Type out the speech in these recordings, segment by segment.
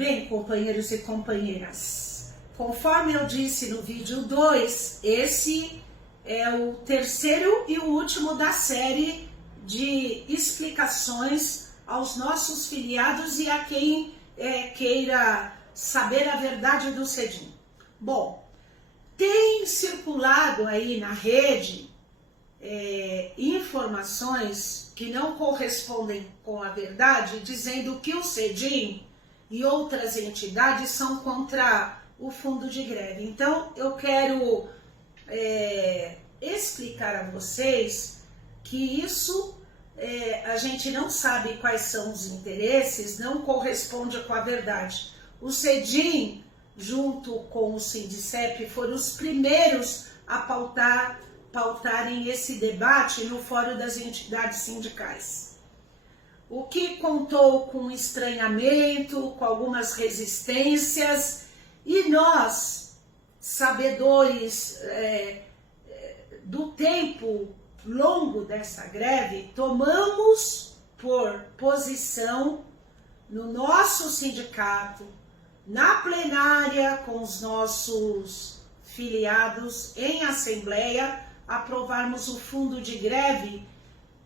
Bem, companheiros e companheiras, conforme eu disse no vídeo 2, esse é o terceiro e o último da série de explicações aos nossos filiados e a quem queira saber a verdade do CEDIM. Bom, tem circulado aí na rede informações que não correspondem com a verdade, dizendo que o CEDIM e outras entidades são contra o fundo de greve. Então, eu quero explicar a vocês que isso, a gente não sabe quais são os interesses, não corresponde com a verdade. O CEDIM, junto com o Sindicep, foram os primeiros a pautarem esse debate no Fórum das Entidades Sindicais. O que contou com estranhamento, com algumas resistências, e nós, sabedores do tempo longo dessa greve, tomamos por posição no nosso sindicato, na plenária com os nossos filiados, em assembleia, aprovarmos o fundo de greve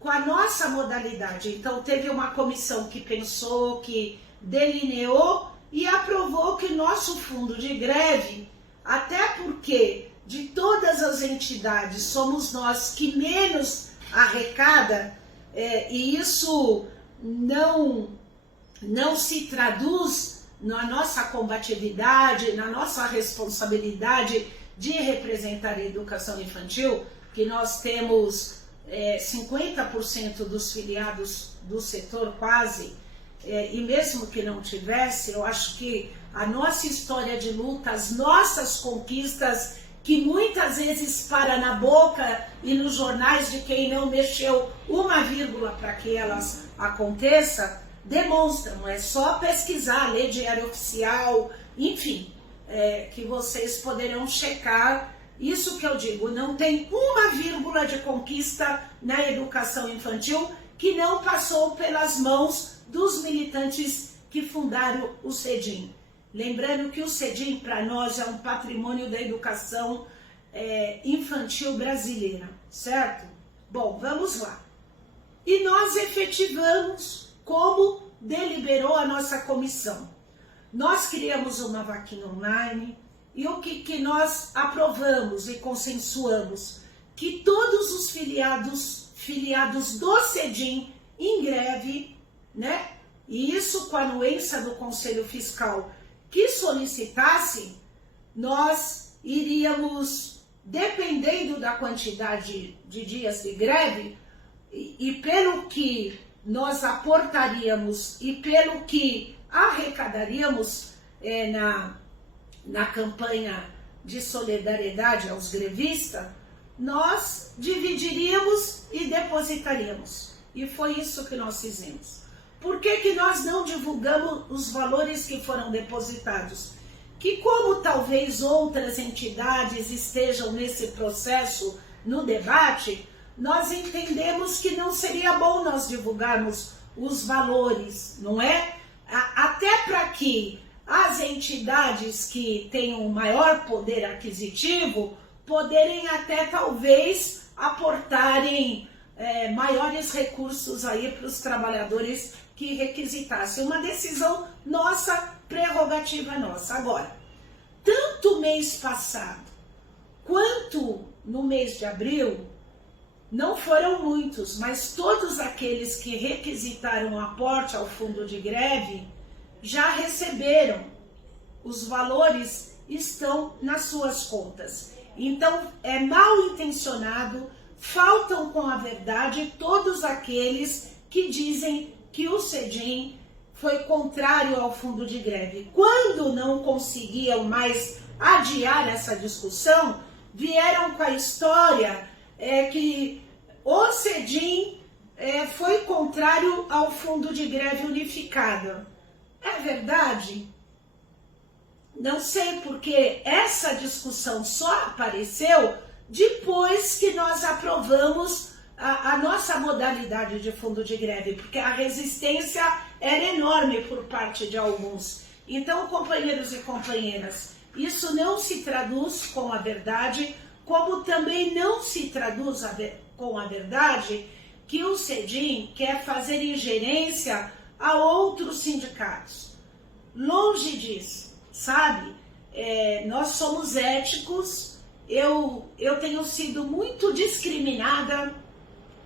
com a nossa modalidade. Então teve uma comissão que pensou, que delineou e aprovou que nosso fundo de greve, até porque de todas as entidades somos nós que menos arrecada, e isso não se traduz na nossa combatividade, na nossa responsabilidade de representar a educação infantil, que nós temos 50% dos filiados do setor quase, e mesmo que não tivesse, eu acho que a nossa história de luta, as nossas conquistas, que muitas vezes para na boca e nos jornais de quem não mexeu uma vírgula para que elas aconteçam, demonstram, é só pesquisar, ler diário oficial, enfim, que vocês poderão checar. Isso que eu digo, não tem uma vírgula de conquista na educação infantil que não passou pelas mãos dos militantes que fundaram o CEDIM. Lembrando que o CEDIM para nós é um patrimônio da educação infantil brasileira, certo? Bom, vamos lá. E nós efetivamos como deliberou a nossa comissão. Nós criamos uma vaquinha online e o que nós aprovamos e consensuamos? Que todos os filiados do CEDIM em greve, né? E isso com a anuência do Conselho Fiscal que solicitasse, nós iríamos, dependendo da quantidade de dias de greve, e pelo que nós aportaríamos e pelo que arrecadaríamos na campanha de solidariedade aos grevistas, nós dividiríamos e depositaríamos. E foi isso que nós fizemos. Por que nós não divulgamos os valores que foram depositados? Que como talvez outras entidades estejam nesse processo, no debate, nós entendemos que não seria bom nós divulgarmos os valores, não é? Até para que as entidades que tenham maior poder aquisitivo poderem até talvez aportarem maiores recursos aí para os trabalhadores que requisitassem. Uma decisão nossa, prerrogativa nossa. Agora, tanto mês passado quanto no mês de abril, não foram muitos, mas todos aqueles que requisitaram aporte ao fundo de greve já receberam. Os valores estão nas suas contas. Então, é mal intencionado, faltam com a verdade todos aqueles que dizem que o CEDIM foi contrário ao fundo de greve. Quando não conseguiam mais adiar essa discussão, vieram com a história que o CEDIM foi contrário ao fundo de greve unificado. É verdade? Não sei, porque essa discussão só apareceu depois que nós aprovamos a nossa modalidade de fundo de greve, porque a resistência era enorme por parte de alguns. Então, companheiros e companheiras, isso não se traduz com a verdade, como também não se traduz com a verdade que o CEDIM quer fazer ingerência a outros sindicatos. Longe disso, sabe? Nós somos éticos, eu tenho sido muito discriminada,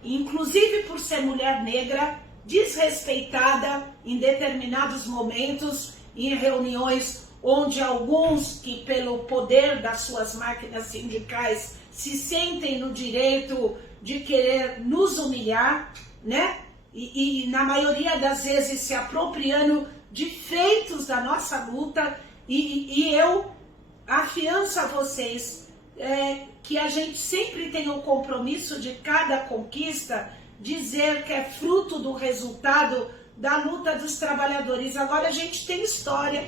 inclusive por ser mulher negra, desrespeitada em determinados momentos, em reuniões onde alguns que pelo poder das suas máquinas sindicais se sentem no direito de querer nos humilhar, né? E na maioria das vezes se apropriando de feitos da nossa luta, e eu afianço a vocês que a gente sempre tem o compromisso de cada conquista dizer que é fruto do resultado da luta dos trabalhadores. Agora a gente tem história,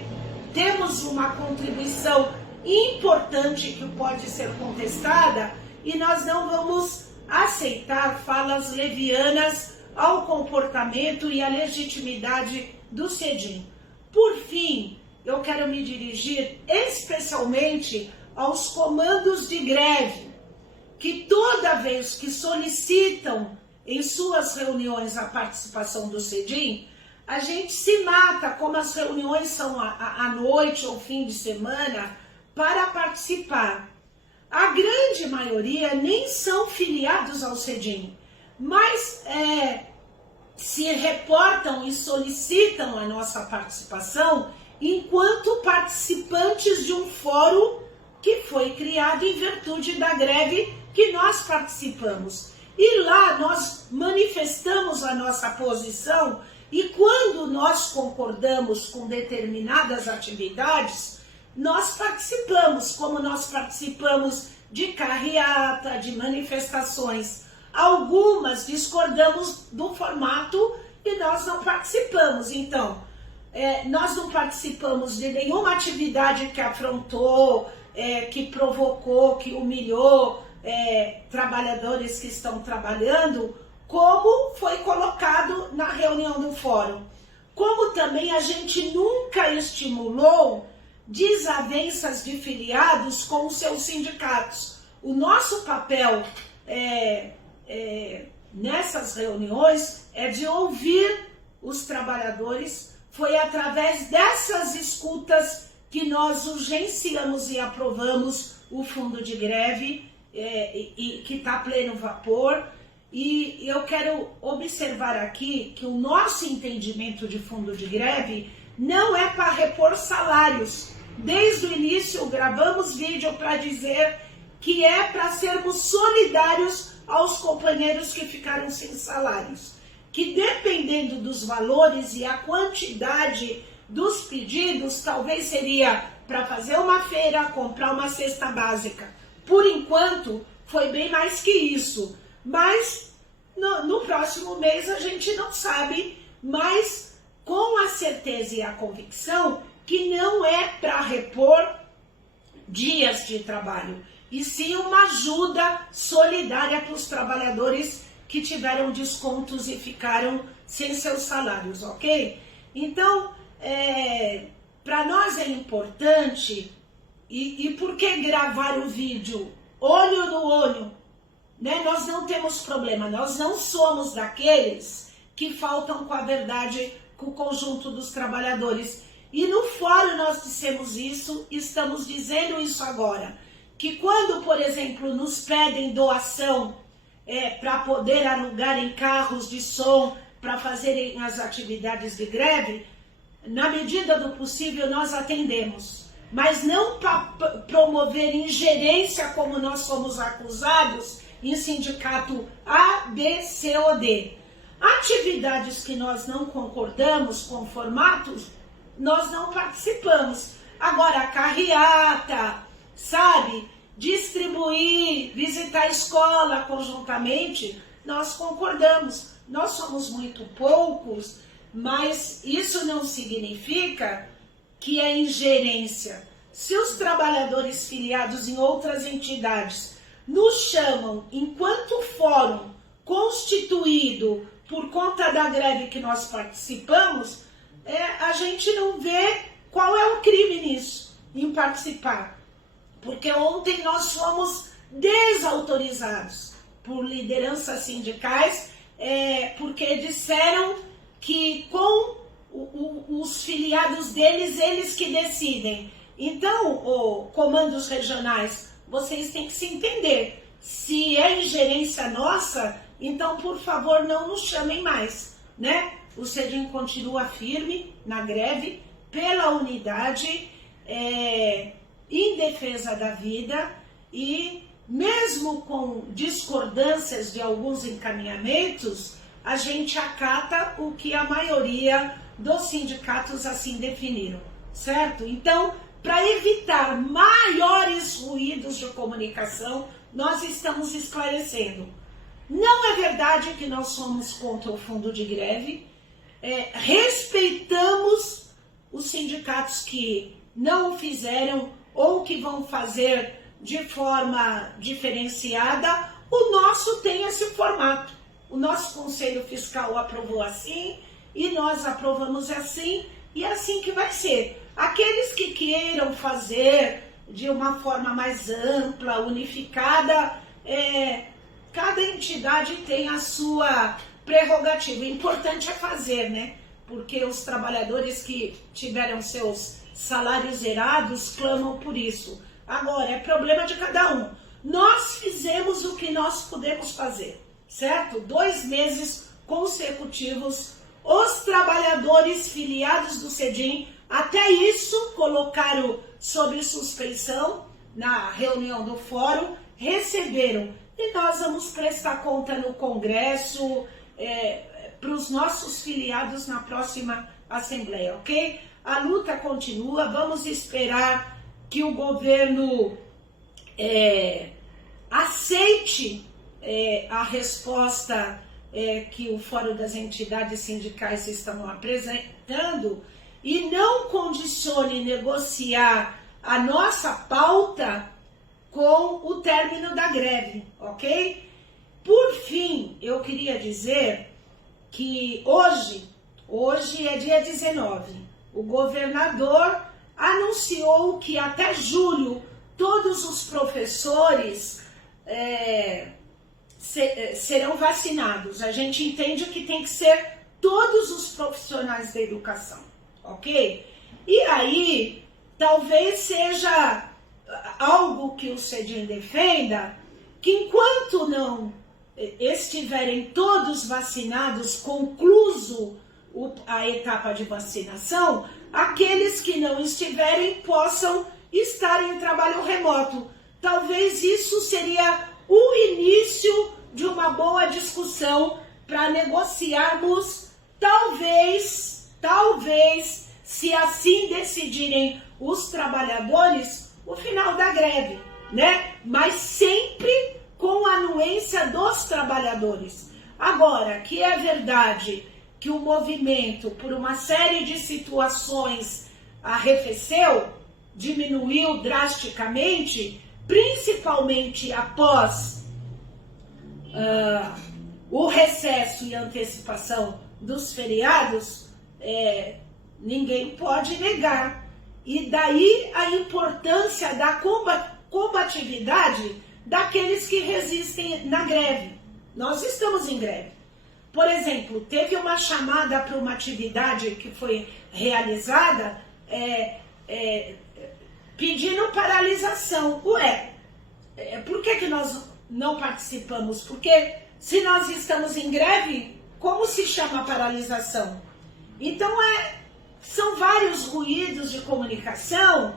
temos uma contribuição importante que pode ser contestada e nós não vamos aceitar falas levianas ao comportamento e à legitimidade do CEDIM. Por fim, eu quero me dirigir especialmente aos comandos de greve, que toda vez que solicitam em suas reuniões a participação do CEDIM, a gente se mata, como as reuniões são à noite ou fim de semana, para participar. A grande maioria nem são filiados ao CEDIM, mas se reportam e solicitam a nossa participação enquanto participantes de um fórum que foi criado em virtude da greve que nós participamos. E lá nós manifestamos a nossa posição, e quando nós concordamos com determinadas atividades, nós participamos, como nós participamos de carreata, de manifestações. Algumas discordamos do formato e nós não participamos. Então, nós não participamos de nenhuma atividade que afrontou, que provocou, que humilhou trabalhadores que estão trabalhando, como foi colocado na reunião do fórum. Como também a gente nunca estimulou desavenças de filiados com os seus sindicatos. O nosso papel nessas reuniões é de ouvir os trabalhadores. Foi através dessas escutas que nós urgenciamos e aprovamos o fundo de greve, que está a pleno vapor. E eu quero observar aqui que o nosso entendimento de fundo de greve não é para repor salários. Desde o início gravamos vídeo para dizer que é para sermos solidários aos companheiros que ficaram sem salários. Que dependendo dos valores e a quantidade dos pedidos, talvez seria para fazer uma feira, comprar uma cesta básica. Por enquanto, foi bem mais que isso. Mas no próximo mês a gente não sabe, mas com a certeza e a convicção que não é para repor dias de trabalho, e sim uma ajuda solidária para os trabalhadores que tiveram descontos e ficaram sem seus salários, ok? Então, para nós é importante, e por que gravar o vídeo olho no olho? Né? Nós não temos problema, nós não somos daqueles que faltam com a verdade com o conjunto dos trabalhadores. E no fórum nós dissemos isso, estamos dizendo isso agora, que quando, por exemplo, nos pedem doação para poder alugarem carros de som para fazerem as atividades de greve, na medida do possível nós atendemos, mas não para promover ingerência como nós somos acusados em sindicato A, B, C ou D. Atividades que nós não concordamos com formatos, nós não participamos. Agora, carreata, sabe, distribuir, visitar a escola conjuntamente, nós concordamos. Nós somos muito poucos, mas isso não significa que é ingerência. Se os trabalhadores filiados em outras entidades nos chamam enquanto fórum constituído por conta da greve que nós participamos, a gente não vê qual é o crime nisso, em participar? Porque ontem nós fomos desautorizados por lideranças sindicais, porque disseram que com os filiados deles, eles que decidem. Então, comandos regionais, vocês têm que se entender. Se é ingerência nossa, então, por favor, não nos chamem mais, né? O CEDIM continua firme na greve, pela unidade, em defesa da vida, e mesmo com discordâncias de alguns encaminhamentos, a gente acata o que a maioria dos sindicatos assim definiram, certo? Então, para evitar maiores ruídos de comunicação, nós estamos esclarecendo. Não é verdade que nós somos contra o fundo de greve, respeitamos os sindicatos que não fizeram ou que vão fazer de forma diferenciada. O nosso tem esse formato. O nosso Conselho Fiscal aprovou assim e nós aprovamos assim, e é assim que vai ser. Aqueles que queiram fazer de uma forma mais ampla, unificada, cada entidade tem a sua prerrogativa. O importante é fazer, né? Porque os trabalhadores que tiveram seus salários zerados clamam por isso. Agora, é problema de cada um. Nós fizemos o que nós pudemos fazer, certo? 2 meses consecutivos, os trabalhadores filiados do CEDIM, até isso colocaram sob suspeição na reunião do fórum, receberam. E nós vamos prestar conta no Congresso, para os nossos filiados na próxima Assembleia, ok? A luta continua, vamos esperar que o governo aceite a resposta que o Fórum das Entidades Sindicais estão apresentando e não condicione negociar a nossa pauta com o término da greve, ok? Por fim, eu queria dizer que hoje é dia 19, o governador anunciou que até julho todos os professores serão vacinados. A gente entende que tem que ser todos os profissionais da educação, ok? E aí, talvez seja algo que o CEDIM defenda, que enquanto não estiverem todos vacinados, concluso a etapa de vacinação, aqueles que não estiverem possam estar em trabalho remoto. Talvez isso seria o início de uma boa discussão para negociarmos, talvez, se assim decidirem os trabalhadores, o final da greve, né? Mas sempre com a anuência dos trabalhadores. Agora, que é verdade que o movimento, por uma série de situações, arrefeceu, diminuiu drasticamente, principalmente após o recesso e antecipação dos feriados, ninguém pode negar. E daí a importância da combatividade daqueles que resistem na greve. Nós estamos em greve. Por exemplo, teve uma chamada para uma atividade que foi realizada pedindo paralisação. Por que nós não participamos? Porque se nós estamos em greve, como se chama paralisação? Então, são vários ruídos de comunicação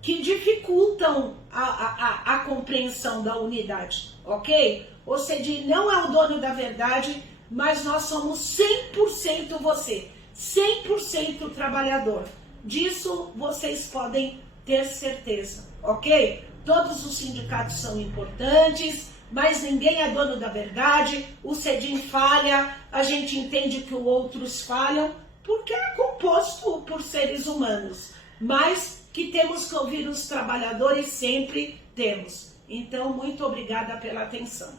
que dificultam a compreensão da unidade, ok? O CEDIM não é o dono da verdade, mas nós somos 100% você, 100% trabalhador. Disso vocês podem ter certeza, ok? Todos os sindicatos são importantes, mas ninguém é dono da verdade. O CEDIM falha, a gente entende que os outros falham, porque é composto por seres humanos, mas que temos que ouvir os trabalhadores sempre temos. Então, muito obrigada pela atenção.